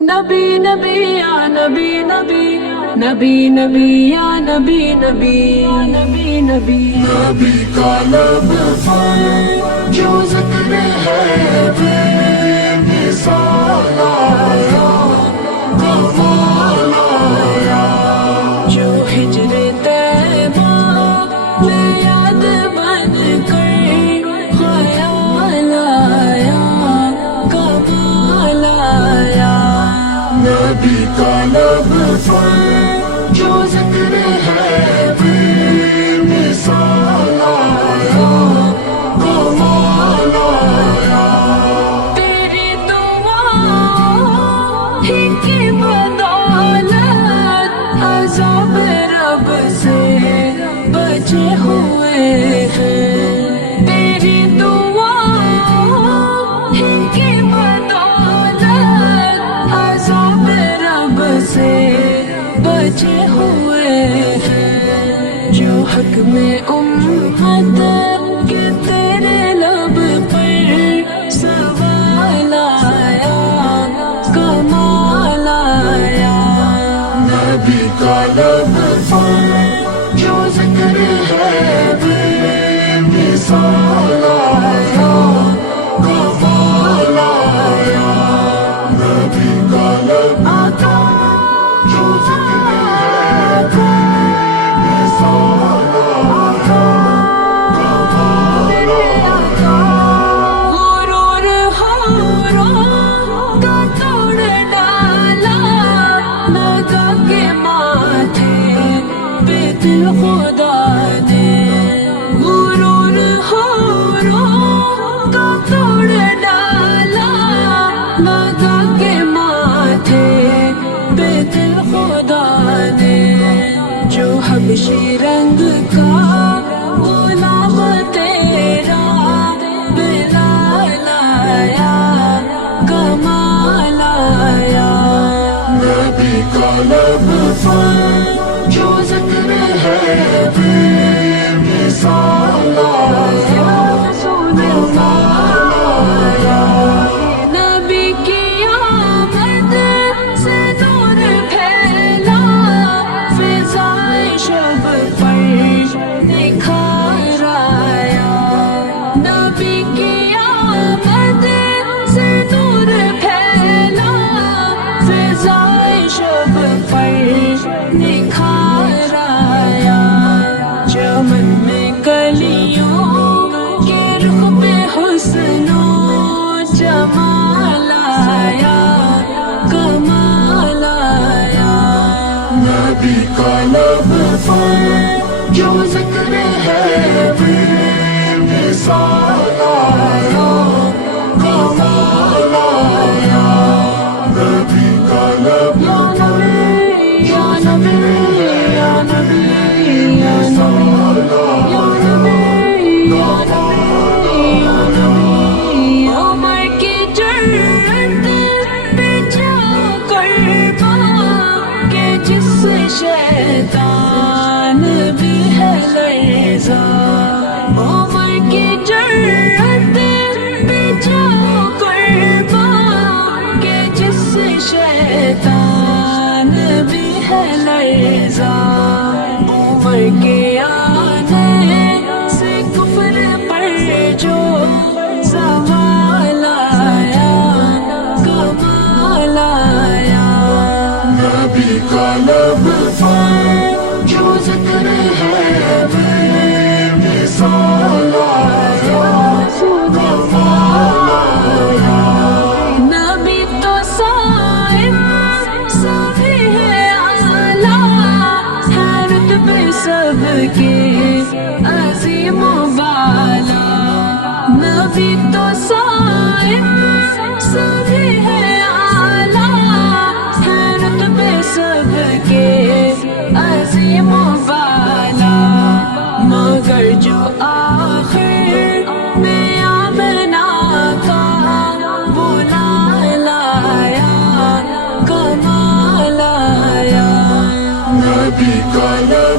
نبی نبی یا نبی نبی نبی نبی یا نبی نبی نبی نبی نبی کا لب پر جو ذکر ہے بے مثال آیا، کمال آیا۔ جو ہجر طیبہ میں یاد بن کر خیال آیا، کمال آیا۔ نبی کا لب پر جو ذکر ہے بے مثال آیا، کمال آیا۔ تیری دعا ہی کی بدولت عذاب رب سے بچے ہوئے ہیں، تیری دعا ہی کی بدولت عذاب رب سے بچے ہوئے ہیں۔ جو حق میں امت کے تیرے لب پر سوال آیا، کمال آیا۔ نبی کا لب پر جو ذکر ہے بے مثال آیا، کمال آیا۔ نبی کا لب آقا جو ذکر ہے بے مثال آیا، کمال آیا۔ غرور حوروں کا توڑ ڈالا، لگا کے ماتھے پہ دل خدا نے۔ غرور حوروں کا توڑ ڈالا، لگا کے ماتھے پہ دل خدا نے۔ جو حبشی رنگ کا غلام تیرا بلال آیا، کمال آیا۔ نبی کا لب پر جو ذکر ہے بے مثال آیا، کمال آیا۔ نبی کی آمد سے نور پھیلا، فضائے شب پر نکھار آیا۔ نبی کی آمد سے نور پھیلا، فضائے شب پر نکھار آیا۔ چمن میں کلیوں کے رخ پہ حسن و جمال آیا، کمال آیا۔ نبی کا لب پر جو ذکر ہے بے مثال آیا، کمال آیا۔ نبی کا لب یا نبی یا نبی یا نبی یا مثال یا آیا، نبی یا کمال یا آیا۔ عمر کی جرت پہ جا قربا کہ جس سے شیطان بھی ہے لرزا۔ عمر کی جرت پہ جا قربا کہ جس سے شیطان بھی ہے لرزا۔ عمر کے آنے سے کفر پر جو زوال آیا، کمال آیا۔ نبی کا لب پر جو ذکر ہے بے مثال آیا، کمال آیا۔ نبی تو صائم سبھی ہے اعلیٰ، ہے رتبے سب کے عظیم و بالا۔ نبی تو صائم سبھی ہے اعلیٰ، ہے رتبے سب کے عظیم و بالا۔ مگر جو آخر میں آمنہ کا بلال آیا، کمال آیا۔ نبی کا لب